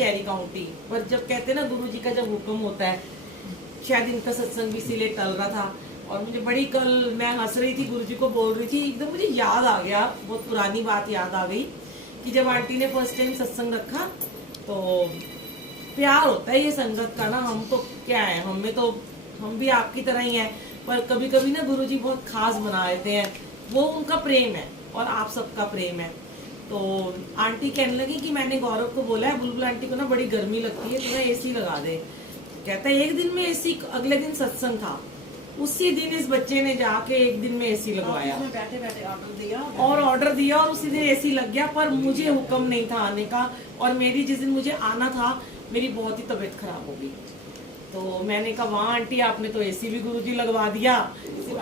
Cherry county, पर जब कहते हैं ना गुरुजी का जब हुक्म होता है, शायद इनका सत्संग भी इसीलिए टल रहा था। और मुझे बड़ी कल मैं हंस रही थी, गुरुजी को बोल रही थी, एकदम मुझे याद आ गया, बहुत पुरानी बात याद आ गई कि जब आंटी ने फर्स्ट टाइम सत्संग रखा तो प्यार होता है ये संगत का ना। हम तो क्या है, हम भी आपकी तरह ही हैं, पर कभी कभी ना गुरुजी बहुत खास बना देते हैं। वो उनका प्रेम है और आप सबका प्रेम है। तो आंटी कहने लगी कि मैंने गौरव को बोला है, बुलबुल आंटी को ना बड़ी गर्मी लगती है, थोड़ा एसी लगा दे। कहता है एक दिन में एसी, अगले दिन सत्संग था, उसी दिन इस बच्चे ने जाके एक दिन में एसी लगवाया, बैठे बैठे ऑर्डर दिया और उसी दिन एसी लग गया। पर मुझे हुक्म नहीं था आने का, और मेरी जिस दिन मुझे आना था मेरी बहुत ही तबीयत खराब हो गई। तो मैंने कहा वाह आंटी, आपने तो एसी भी गुरुजी लगवा दिया,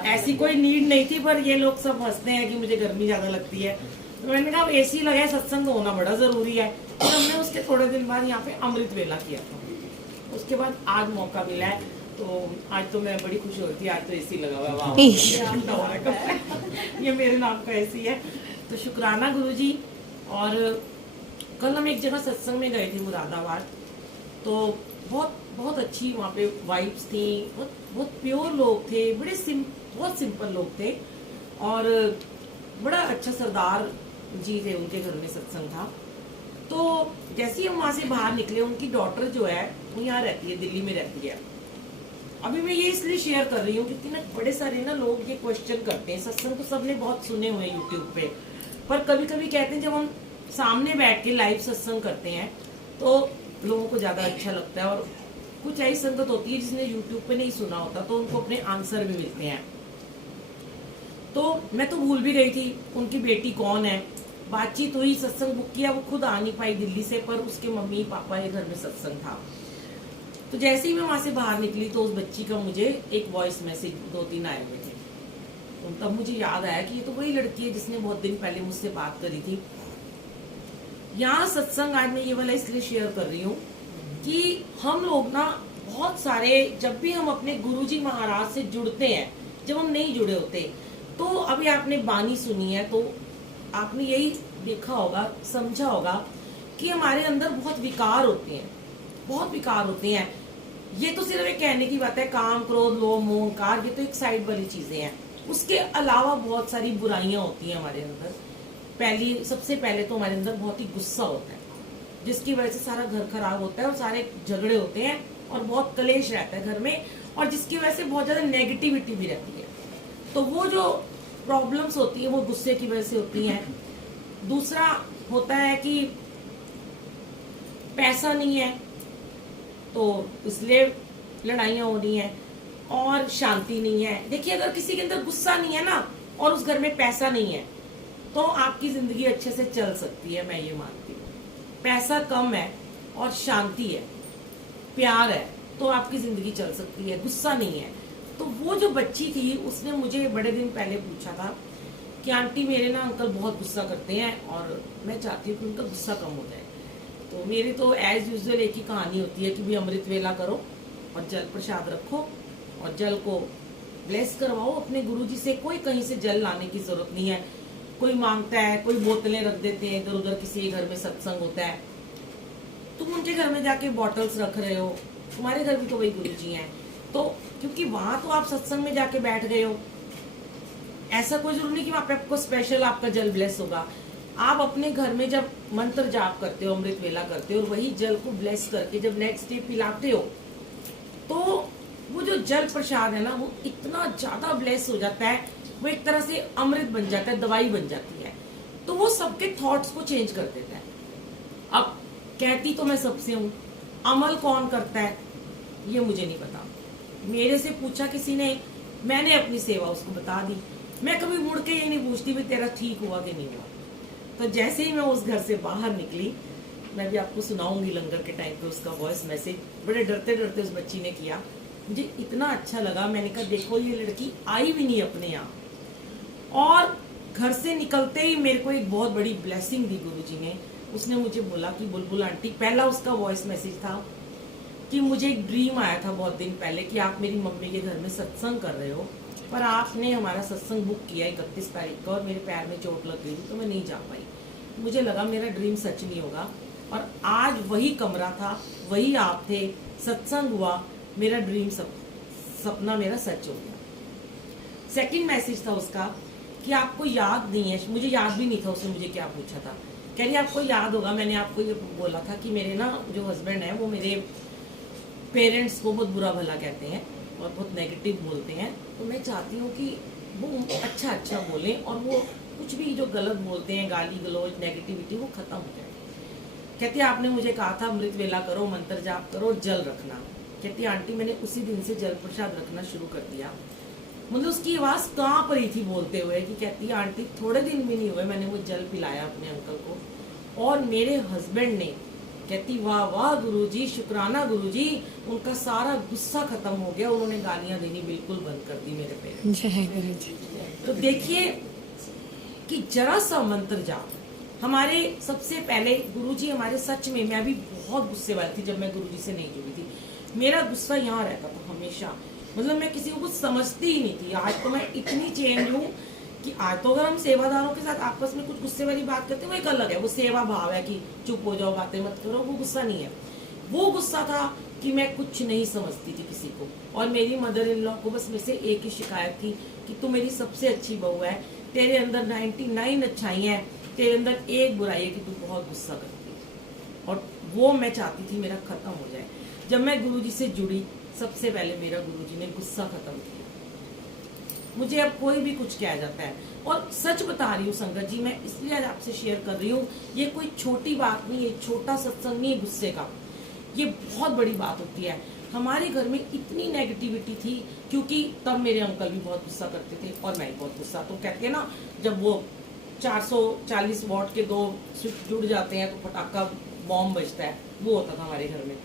ऐसी कोई नीड नहीं थी, पर ये लोग सब हंसते हैं कि मुझे गर्मी ज्यादा लगती है। तो मैंने कहा एसी लगा है, सत्संग होना बड़ा जरूरी है। तो हमने उसके थोड़े दिन बाद यहाँ पे अमृत वेला किया था। उसके बाद आज मौका मिला है, तो आज तो मैं बड़ी खुश हो रही थी, आज तो एसी लगा हुआ है, ये मेरे नाम का एसी है। तो शुक्राना गुरुजी। और कल हम एक जगह सत्संग में गए थे मुरादाबाद, तो बहुत अच्छी वहाँ पे वाइब्स थी, बहुत प्योर लोग थे, बहुत सिंपल लोग थे, और बड़ा अच्छा सरदार जी थे, उनके घर में सत्संग था। तो जैसे ही हम वहां से बाहर निकले, उनकी डॉटर जो है वो यहाँ रहती है, दिल्ली में रहती है। अभी मैं ये इसलिए शेयर कर रही हूँ क्योंकि ना बड़े सारे ना लोग ये क्वेश्चन करते हैं, सत्संग तो सबने बहुत सुने हुए यूट्यूब पे, पर कभी कभी कहते हैं जब हम सामने बैठ के लाइव सत्संग करते हैं तो लोगों को ज्यादा अच्छा लगता है। और कुछ ऐसी संगत होती है जिसने यूट्यूब पे नहीं सुना होता, तो उनको अपने आंसर भी मिलते हैं। तो मैं तो भूल भी गई थी उनकी बेटी कौन है, बातचीत हुई, सत्संग बुक किया, वो खुद आ नहीं पाई दिल्ली से, पर उसके मम्मी पापा के घर में सत्संग था। तो जैसे ही मैं वहां से बाहर निकली तो उस बच्ची का मुझे एक वॉइस मैसेज 2-3 आए हुए थे। तो तब मुझे याद आया कि ये तो वही लड़की है जिसने बहुत दिन पहले मुझसे बात करी थी। यहाँ सत्संग आज मैं ये वाला इसलिए शेयर कर रही हूँ कि हम लोग ना बहुत सारे, जब भी हम अपने गुरुजी महाराज से जुड़ते हैं, जब हम नहीं जुड़े होते, तो अभी आपने बानी सुनी है तो आपने यही देखा होगा, समझा होगा कि हमारे अंदर बहुत विकार होते हैं, बहुत विकार होते हैं। ये तो सिर्फ एक कहने की बात है, काम क्रोध लोभ मोह अहंकार, ये तो एक साइड वाली चीजें हैं। उसके अलावा बहुत सारी बुराइयां होती हैं हमारे अंदर। सबसे पहले तो हमारे अंदर बहुत ही गुस्सा होता है, जिसकी वजह से सारा घर खराब होता है और सारे झगड़े होते हैं और बहुत कलेश रहता है घर में, और जिसकी वजह से बहुत ज्यादा नेगेटिविटी भी रहती है। तो वो जो प्रॉब्लम्स होती है वो गुस्से की वजह से होती हैं। दूसरा होता है कि पैसा नहीं है तो इसलिए लड़ाइयां हो रही हैं, और शांति नहीं है। देखिए अगर किसी के अंदर गुस्सा नहीं है ना और उस घर में पैसा नहीं है तो आपकी जिंदगी अच्छे से चल सकती है, मैं ये मानती हूँ। पैसा कम है और शांति है, प्यार है, तो आपकी जिंदगी चल सकती है। गुस्सा नहीं है। तो वो जो बच्ची थी उसने मुझे बड़े दिन पहले पूछा था कि आंटी मेरे ना अंकल बहुत गुस्सा करते हैं और मैं चाहती हूँ कि उनका गुस्सा कम हो जाए। तो मेरी तो एज यूजुअल एक ही कहानी होती है कि भी अमृत वेला करो और जल प्रसाद रखो और जल को ब्लेस करवाओ अपने गुरुजी से। कोई कहीं से जल लाने की जरूरत नहीं है। कोई मांगता है, कोई बोतलें रख देते हैं इधर उधर, किसी के घर में सत्संग होता है, तुम उनके घर में जाके बॉटल्स रख रहे हो, तुम्हारे घर भी तो वही गुरुजी हैं। तो क्योंकि वहां तो आप सत्संग में जाके बैठ गए हो, ऐसा कोई जरूरी नहीं कि वहां पे आपको स्पेशल आपका जल ब्लेस होगा। आप अपने घर में जब मंत्र जाप करते हो, अमृत वेला करते हो, और वही जल को ब्लेस करके जब नेक्स्ट डे पिलाते हो, तो वो जो जल प्रसाद है ना वो इतना ज्यादा ब्लेस हो जाता है, वो एक तरह से अमृत बन जाता है, दवाई बन जाती है। तो वो सबके थॉट्स को चेंज कर देता है। अब कहती तो मैं सबसे हूँ, अमल कौन करता है ये मुझे नहीं पता। मेरे से पूछा किसी ने, मैंने अपनी सेवा उसको बता दी। मैं कभी मुड़ के ये नहीं पूछती भी तेरा ठीक हुआ कि नहीं हुआ। तो जैसे ही मैं उस घर से बाहर निकली, मैं भी आपको सुनाऊंगी लंगर के टाइम पे उसका वॉइस मैसेज, बड़े डरते डरते उस बच्ची ने किया। मुझे इतना अच्छा लगा, मैंने कहा देखो ये लड़की आई भी नहीं अपने यहाँ, और घर से निकलते ही मेरे को एक बहुत बड़ी ब्लेसिंग दी गुरुजी ने। उसने मुझे बोला कि बुलबुल आंटी, पहला उसका वॉइस मैसेज था कि मुझे एक ड्रीम आया था बहुत दिन पहले कि आप मेरी मम्मी के घर में सत्संग कर रहे हो, पर आपने हमारा सत्संग बुक किया 31 तारीख का और मेरे पैर में चोट लग गई तो मैं नहीं जा पाई। मुझे लगा मेरा ड्रीम सच नहीं होगा, और आज वही कमरा था, वही आप थे, सत्संग हुआ, मेरा ड्रीम सपना मेरा सच हो गया। सेकंड मैसेज था उसका कि आपको याद नहीं है, मुझे याद भी नहीं था उसने मुझे क्या पूछा था। कह रही आपको याद होगा मैंने आपको ये बोला था कि मेरे ना जो हस्बैंड है वो मेरे पेरेंट्स को बहुत बुरा भला कहते हैं और बहुत नेगेटिव बोलते हैं, तो मैं चाहती हूँ कि वो अच्छा अच्छा बोलें और वो कुछ भी जो गलत बोलते हैं, गाली गलौज, नेगेटिविटी, वो खत्म हो जाए। कहती है आपने मुझे कहा था अमृत वेला करो, मंत्र जाप करो, जल रखना। कहती है आंटी मैंने उसी दिन से जल प्रसाद रखना शुरू कर दिया। मतलब उसकी आवाज कांप रही थी बोलते हुए कि कहती है आंटी थोड़े दिन भी नहीं हुए मैंने वो जल पिलाया अपने अंकल को और मेरे हस्बैंड ने, कहती वाह वाह गुरुजी, शुक्राना गुरुजी, उनका सारा गुस्सा खत्म हो गया, उन्होंने गालियां देनी बिल्कुल बंद कर दी मेरे पेरेंट्स। तो देखिए कि जरा सा मंत्र जाप हमारे सबसे पहले गुरुजी हमारे, सच में मैं भी बहुत गुस्से वाली थी जब मैं गुरुजी से नहीं जुड़ी थी। मेरा गुस्सा यहाँ रहता था हमेशा, मतलब मैं किसी को कुछ समझती ही नहीं थी। आज तो मैं इतनी चेंज हूँ कि आज तो अगर हम सेवादारों के साथ आपस में कुछ गुस्से वाली बात करते हैं वो एक अलग है, वो सेवा भाव है कि चुप हो जाओ, बातें मत करो, वो गुस्सा नहीं है। वो गुस्सा था कि मैं कुछ नहीं समझती थी किसी को, और मेरी मदर इन लॉ को बस मेरे से एक ही शिकायत थी कि तू मेरी सबसे अच्छी बहू है, तेरे अंदर 99 अच्छाई है, तेरे अंदर एक बुराई है कि तू बहुत गुस्सा करती है। और वो मैं चाहती थी मेरा खत्म हो जाए। जब मैं गुरुजी से जुड़ी सबसे पहले मेरा गुरुजी ने गुस्सा खत्म किया। मुझे अब कोई भी कुछ कहा जाता है, और सच बता रही हूँ संगत जी, मैं इसलिए आज आपसे शेयर कर रही हूँ, ये कोई छोटी बात नहीं है, छोटा सत्संग नहीं है गुस्से का, ये बहुत बड़ी बात होती है। हमारे घर में इतनी नेगेटिविटी थी क्योंकि तब मेरे अंकल भी बहुत गुस्सा करते थे और मैं बहुत गुस्सा, तो कहते हैं ना जब वो 440 वॉट के 2 स्विच जुड़ जाते हैं तो पटाखा बॉम्ब बजता है, वो होता था हमारे घर में।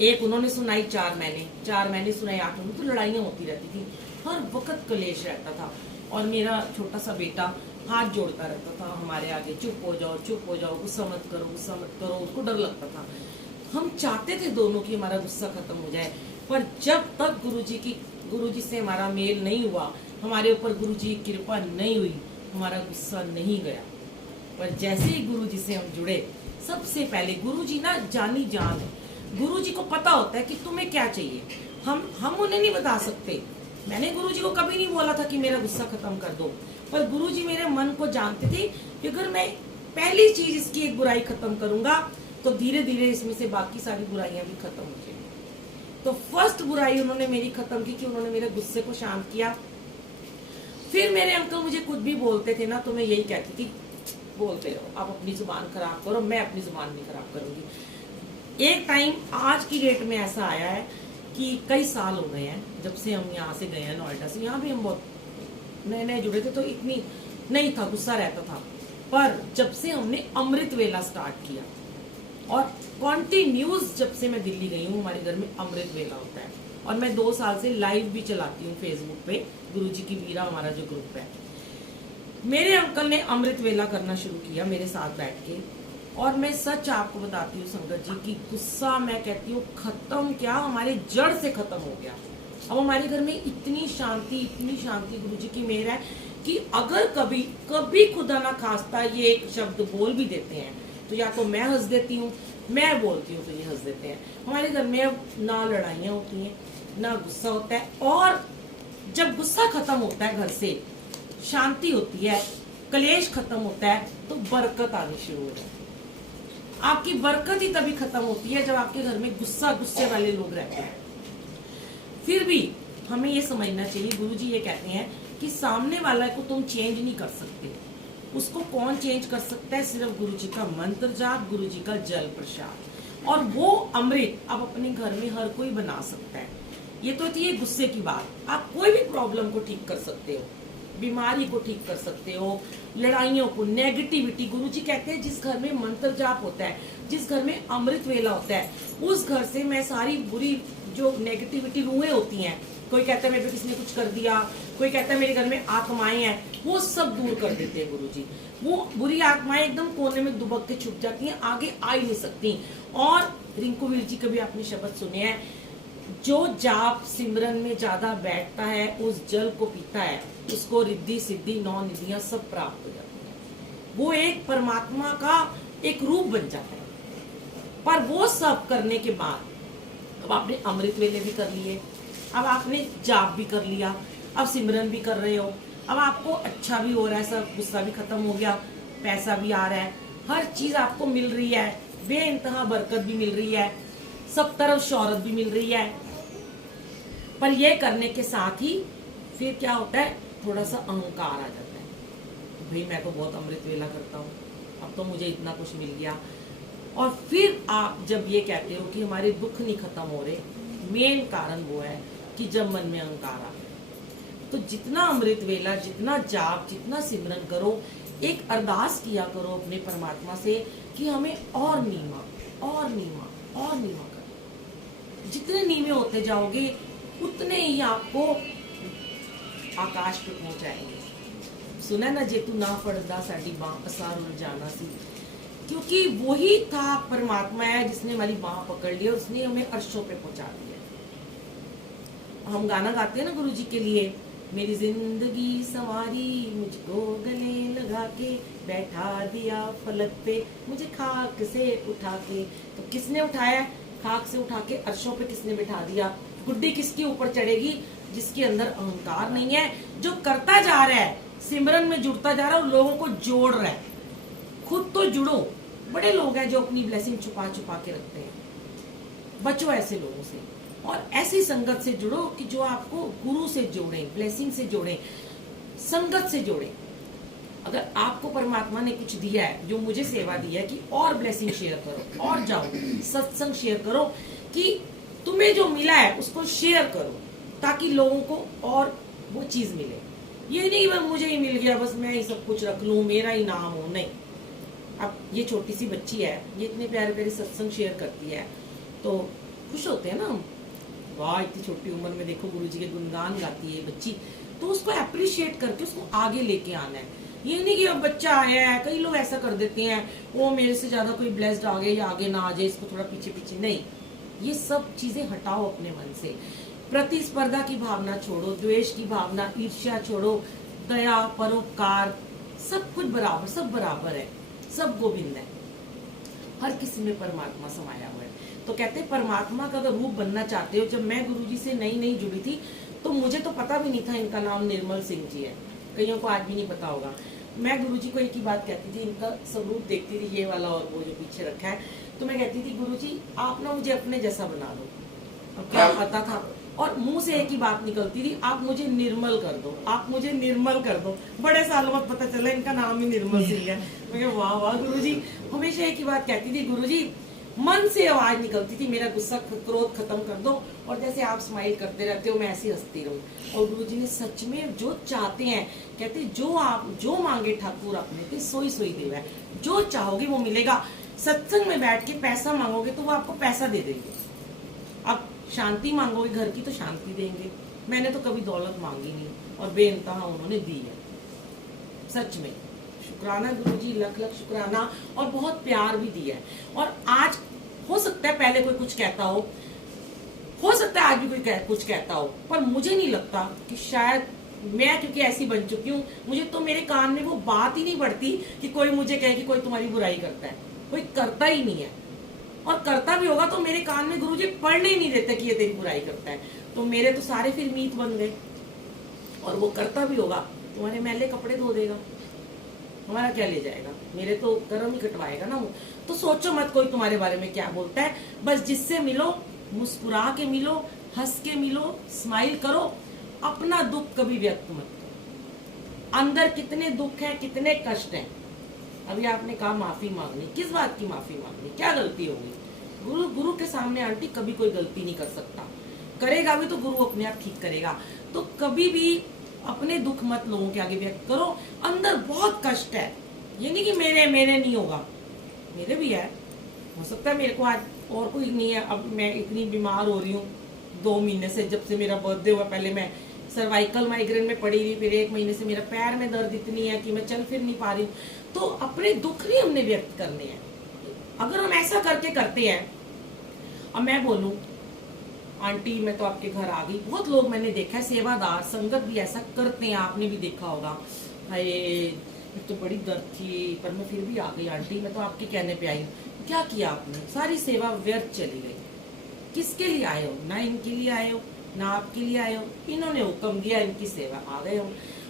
एक उन्होंने सुनाई 4 महीने सुनाई 8 महीने, तो लड़ाइयाँ होती रहती थी, हर वक्त कलेश रहता था। और मेरा छोटा सा बेटा हाथ जोड़ता रहता था हमारे आगे, चुप हो जाओ, गुस्सा मत करो, उसको डर लगता था। हम चाहते थे दोनों की हमारा गुस्सा खत्म हो जाए, पर जब तक गुरुजी से हमारा मेल नहीं हुआ, हमारे ऊपर गुरुजी की कृपा नहीं हुई, हमारा गुस्सा नहीं गया। पर जैसे ही गुरुजी से हम जुड़े, सबसे पहले गुरुजी ना जानी जान है, गुरुजी को पता होता है कि तुम्हें क्या चाहिए, हम उन्हें नहीं बता सकते। मैंने गुरुजी को कभी नहीं बोला था कि मेरा गुस्सा खत्म कर दो, पर गुरुजी मेरे मन को जानते थे कि अगर मैं पहली चीज इसकी एक बुराई खत्म करूंगा तो धीरे धीरे इसमें से बाकी सारी बुराइयां भी खत्म हो जाएंगी। तो फर्स्ट बुराई उन्होंने मेरी खत्म की कि उन्होंने मेरे गुस्से को शांत किया। फिर मेरे अंकल मुझे कुछ भी बोलते थे ना, तो मैं यही कहती थी बोलते रहो, आप अपनी जुबान खराब करो, मैं अपनी जुबान नहीं खराब करूंगी। एक टाइम आज की डेट में ऐसा आया है कि कई साल हो गए हैं जब से हम यहाँ से गए हैं नोएडा से, यहाँ भी हम बहुत नए जुड़े थे तो इतनी नहीं था, गुस्सा रहता था। पर जब से हमने अमृत वेला स्टार्ट किया और कॉन्टिन्यूस जब से मैं दिल्ली गई हूँ, हमारे घर में अमृत वेला होता है, और मैं 2 साल से लाइव भी चलाती हूँ फेसबुक पे, गुरुजी की वीरा हमारा जो ग्रुप है। मेरे अंकल ने अमृत वेला करना शुरू किया मेरे साथ बैठ के, और मैं सच आपको बताती हूँ संगत जी की गुस्सा मैं कहती हूँ खत्म क्या, हमारे जड़ से खत्म हो गया। अब हमारे घर में इतनी शांति गुरुजी की मेहर है कि अगर कभी खुदा ना खास्ता ये एक शब्द बोल भी देते हैं तो या तो मैं हंस देती हूँ, मैं बोलती हूँ तो ये हंस देते हैं। हमारे घर में अब ना लड़ाइयाँ होती हैं ना गुस्सा होता है, और जब गुस्सा खत्म होता है घर से, शांति होती है, कलेश खत्म होता है, तो बरकत आनी शुरू हो जाती है। आपकी बरकत ही तभी खत्म होती है जब आपके घर में गुस्से वाले लोग रहते हैं। फिर भी हमें ये समझना चाहिए, गुरुजी ये कहते हैं कि सामने वाला को तुम चेंज नहीं कर सकते, उसको कौन चेंज कर सकता है, सिर्फ गुरुजी का मंत्र जाप, गुरुजी का जल प्रसाद, और वो अमृत अब अपने घर में हर कोई बना सकता है। ये तो थी ये गुस्से की बात, आप कोई भी प्रॉब्लम को ठीक कर सकते हो, बीमारी को ठीक कर सकते हो, लड़ाइयों को, नेगेटिविटी। गुरुजी कहते हैं जिस घर में मंत्र जाप होता है, जिस घर में अमृत वेला होता है, उस घर से मैं सारी बुरी जो नेगेटिविटी रूहें होती हैं, कोई कहता है मेरे पे किसी ने कुछ कर दिया, कोई कहता है मेरे घर में आत्माएं हैं, वो सब दूर कर देते हैं गुरुजी। वो बुरी आत्माएं एकदम कोने में दुबक के छुप जाती हैं, आगे आ ही नहीं सकती। और रिंकू वीर जी कभी आपने शब्द सुने हैं, जो जाप सिमरन में ज्यादा बैठता है, उस जल को पीता है, उसको रिद्धि सिद्धि 9 निधियां सब प्राप्त हो जाती है। वो एक परमात्मा का एक रूप बन जाता है। पर वो सब करने के बाद अब आपने अमृत वेले भी कर लिए, अब आपने जाप भी कर लिया, अब सिमरन भी कर रहे हो, अब आपको अच्छा भी हो रहा है, सब गुस्सा भी खत्म हो गया, पैसा भी आ रहा है, हर चीज आपको मिल रही है, बेइंतहा बरकत भी मिल रही है, सब तरफ शौहरत भी मिल रही है। पर यह करने के साथ ही फिर क्या होता है, थोड़ा सा अहंकार आ जाता है, भाई मैं तो बहुत अमृत वेला करता हूँ, अब तो मुझे इतना कुछ मिल गया। और फिर आप जब ये कहते हो कि हमारे दुख नहीं खत्म हो रहे, मेन कारण वो है कि जब मन में अहंकार आ गया। तो जितना अमृत वेला, जितना जाप, जितना सिमरन करो, एक अरदास किया करो अपने परमात्मा से कि हमें और नीमा और नीमा और नीमा करो। जितने नीमे होते जाओगे उतने ही आपको आकाश पे पहुंचाएंगे। सुना ना, जे तू ना फड़दा साडी बांह असार उड़ जाना सी, क्योंकि वही था परमात्मा है जिसने हमारी बांह पकड़ ली और उसने हमें अर्शों पे पहुंचा दिया। हम गाना गाते हैं ना गुरु जी के लिए, मेरी जिंदगी सवारी मुझको गले लगा के बैठा दिया फलक पे, मुझे खाक से उठा के। तो किसने उठाया? खाक से उठा के अर्शों पे किसने बिठा दिया? गुड्डी किसके ऊपर चढ़ेगी? जिसके अंदर अहंकार नहीं है, जो करता जा रहा है, सिमरन में जुड़ता जा रहा है और लोगों को जोड़ रहा है। खुद तो जुड़ो। बड़े लोग हैं जो अपनी ब्लेसिंग छुपा छुपा के रखते हैं, बचो ऐसे लोगों से और ऐसी संगत से जुड़ो कि जो आपको गुरु से जोड़े, ब्लेसिंग से जोड़े, संगत से जोड़े। अगर आपको परमात्मा ने कुछ दिया है, जो मुझे सेवा दी है कि और ब्लेसिंग शेयर करो, और जाओ सत्संग शेयर करो, कि तुम्हें जो मिला है उसको शेयर करो ताकि लोगों को और वो चीज मिले। ये नहीं बस मुझे ही मिल गया, बस मैं ही सब कुछ रख लूं, मेरा ही नाम हो, नहीं। अब ये छोटी सी बच्ची है, ये इतने प्यारे प्यारे सत्संग शेयर करती है तो खुश होते हैं ना हम, वाह इतनी छोटी उम्र में देखो गुरुजी के गुणगान गाती है बच्ची, तो उसको अप्रिशिएट करके उसको आगे लेके आना है। ये नहीं कि अब बच्चा आया है, कई लोग ऐसा कर देते हैं, वो मेरे से ज्यादा कोई ब्लेस्ड आ गया या आगे ना आ जाए, इसको थोड़ा पीछे पीछे, नहीं। ये सब चीजें हटाओ अपने मन से। प्रतिस्पर्धा की भावना छोड़ो, द्वेष की भावना, ईर्ष्या छोड़ो, दया, परोपकार, सब कुछ बराबर, सब बराबर है, सब गोविंद है, हर किसी में परमात्मा समाया हुआ है। तो कहते हैं परमात्मा का अगर रूप बनना चाहते हो, जब मैं गुरुजी से नई जुड़ी थी तो मुझे तो पता भी नहीं था इनका नाम निर्मल सिंह जी है, कईयों को आज भी नहीं पता होगा। मैं गुरुजी को एक ही बात कहती थी, इनका स्वरूप देखती थी, ये वाला और वो जो पीछे रखा है, तो मैं कहती थी गुरुजी आप ना मुझे अपने जैसा बना दो। अब क्या पता था, और मुंह से एक ही बात निकलती थी, आप मुझे निर्मल कर दो, आप मुझे निर्मल कर दो। बड़े सालों बाद पता चला इनका नाम ही निर्मल सिंह है। मैं वाह वाह गुरुजी, हमेशा एक ही बात कहती थी, गुरुजी मन से आवाज निकलती थी, मेरा गुस्सा क्रोध खत्म कर दो और जैसे आप स्माइल करते रहते हो मैं ऐसी हंसती रहूं। और गुरुजी ने सच में जो चाहते हैं, कहते जो आप जो मांगे ठाकुर अपने ते सोई सोई देवा है, जो चाहोगे वो मिलेगा। सत्संग में बैठ के पैसा मांगोगे तो वो आपको पैसा दे देंगे, अब शांति मांगोगे घर की तो शांति देंगे। मैंने तो कभी दौलत मांगी नहीं और बेइंतहा उन्होंने दी है, सच में शुक्राना गुरुजी, लख लख शुक्राना, और बहुत प्यार भी दिया है। और आज हो सकता है पहले कोई कुछ कहता हो सकता है आज भी कोई कुछ कहता हो, पर मुझे नहीं लगता कि शायद मैं, क्योंकि ऐसी बन चुकी हूँ, मुझे तो मेरे कान में वो बात ही नहीं पड़ती कि कोई मुझे कहे कि कोई तुम्हारी बुराई करता है, कोई करता ही नहीं है। और करता भी होगा तो मेरे कान में गुरुजी पढ़ने ही नहीं देते कि ये तेरी बुराई करता है, तो मेरे तो सारे फिर मीत बन गए। और वो करता भी होगा, तुम्हारे मैले कपड़े धो देगा, हमारा क्या ले जाएगा, मेरे तो कर्म ही कटवाएगा ना वो। तो सोचो मत कोई तुम्हारे बारे में क्या बोलता है, बस जिससे मिलो मुस्कुरा के मिलो, हंस के मिलो, स्माइल करो, अपना दुख कभी व्यक्त मत करो। अंदर कितने दुख है, कितने कष्ट हैं। अभी आपने कहा माफी मांगनी, किस बात की माफी मांगनी, क्या गलती हो गई? गुरु के सामने आंटी कभी कोई गलती नहीं कर सकता, करेगा भी तो गुरु अपने आप ठीक करेगा। तो कभी भी अपने दुख मत लोगों के आगे व्यक्त करो। अंदर बहुत कष्ट है, ये नहीं कि मेरे नहीं होगा, मेरे भी है, हो सकता है मेरे को आज और कोई नहीं है। अब मैं इतनी बीमार हो रही हूँ 2 महीने से, जब से मेरा बर्थडे हुआ, पहले मैं सर्वाइकल माइग्रेन में पड़ी रही, फिर 1 महीने से मेरा पैर में दर्द इतनी है कि मैं चल फिर नहीं पा रही हूँ। तो अपने दुख नहीं हमने व्यक्त करने हैं। अगर हम ऐसा करके करते हैं, अब मैं बोलूं आंटी मैं तो आपके घर आ गई, बहुत लोग मैंने देखा है, सेवादार संगत भी ऐसा करते हैं, आपने भी देखा होगा, हाय फिर तो बड़ी दर्द थी, पर मैं फिर भी आ गई। आंटी मैं तो आपके कहने पे आई हूँ। क्या किया आपने? सारी सेवा व्यर्थ चली गई। किसके लिए आए हो? ना इनके लिए आए हो, ना आपके लिए आए हो। इन्होंने हुक्म दिया, इनकी सेवा, आ गए हो।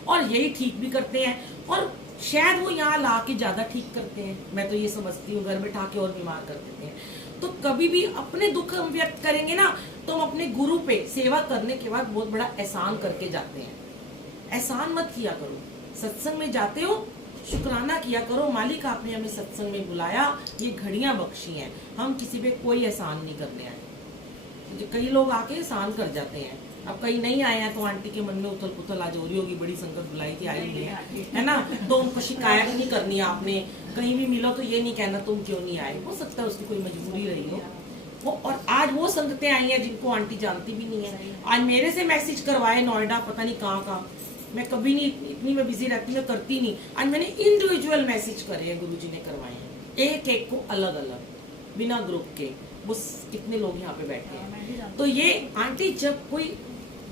और यही ठीक भी करते हैं, और शायद वो यहाँ ला के ज्यादा ठीक करते हैं। मैं तो ये समझती हूँ, घर बैठा के और बीमार कर देते हैं। तो कभी भी अपने दुख हम व्यक्त करेंगे ना, तो हम अपने गुरु पे सेवा करने के बाद बहुत बड़ा एहसान करके जाते हैं। एहसान मत किया करो। सत्संग में जाते हो, शुक्राना किया करो, मालिक आपने हमें सत्संग में बुलाया, ये घड़ियां बख्शी हैं, हम किसी पे कोई एहसान नहीं करने आए। तो कई लोग आके एहसान कर जाते हैं। अब कहीं नहीं आए हैं तो आंटी के मन में उथल पुथल आज हो रही होगी, बड़ी संगत बुलाई थी, आई नहीं है ना, तो उनको शिकायत नहीं करनी आपने। कहीं भी मिलो तो ये नहीं कहना तुम क्यों नहीं आए। हो सकता है उसकी कोई मजबूरी रही हो वो। और आज वो संगतें आई हैं जिनको आंटी जानती भी नहीं है, आज मेरे से मैसेज करवाए नोएडा, पता नहीं कहाँ। मैं कभी नहीं, इतनी मैं बिजी रहती, मैं करती नहीं। आज मैंने इंडिविजुअल मैसेज करे हैं, गुरुजी ने करवाए हैं, एक एक को अलग अलग, बिना ग्रुप के। वो कितने लोग यहाँ पे बैठे हैं। तो ये आंटी, जब कोई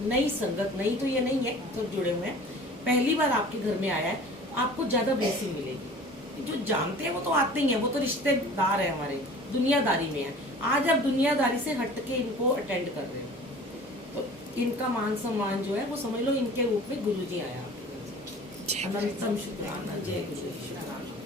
नई संगत, नई तो ये नहीं है, सब तो जुड़े हुए हैं, पहली बार आपके घर में आया है, आपको ज्यादा ब्लेसिंग मिलेगी। जो जानते हैं वो तो आते ही हैं, वो तो रिश्तेदार है हमारे, दुनियादारी में है। आज आप दुनियादारी से हटके इनको अटेंड कर रहे हो, तो इनका मान सम्मान जो है वो समझ लो इनके रूप में गुरुजी आया। अनंतम शुक्राना। जय गुरु, शुक्राना।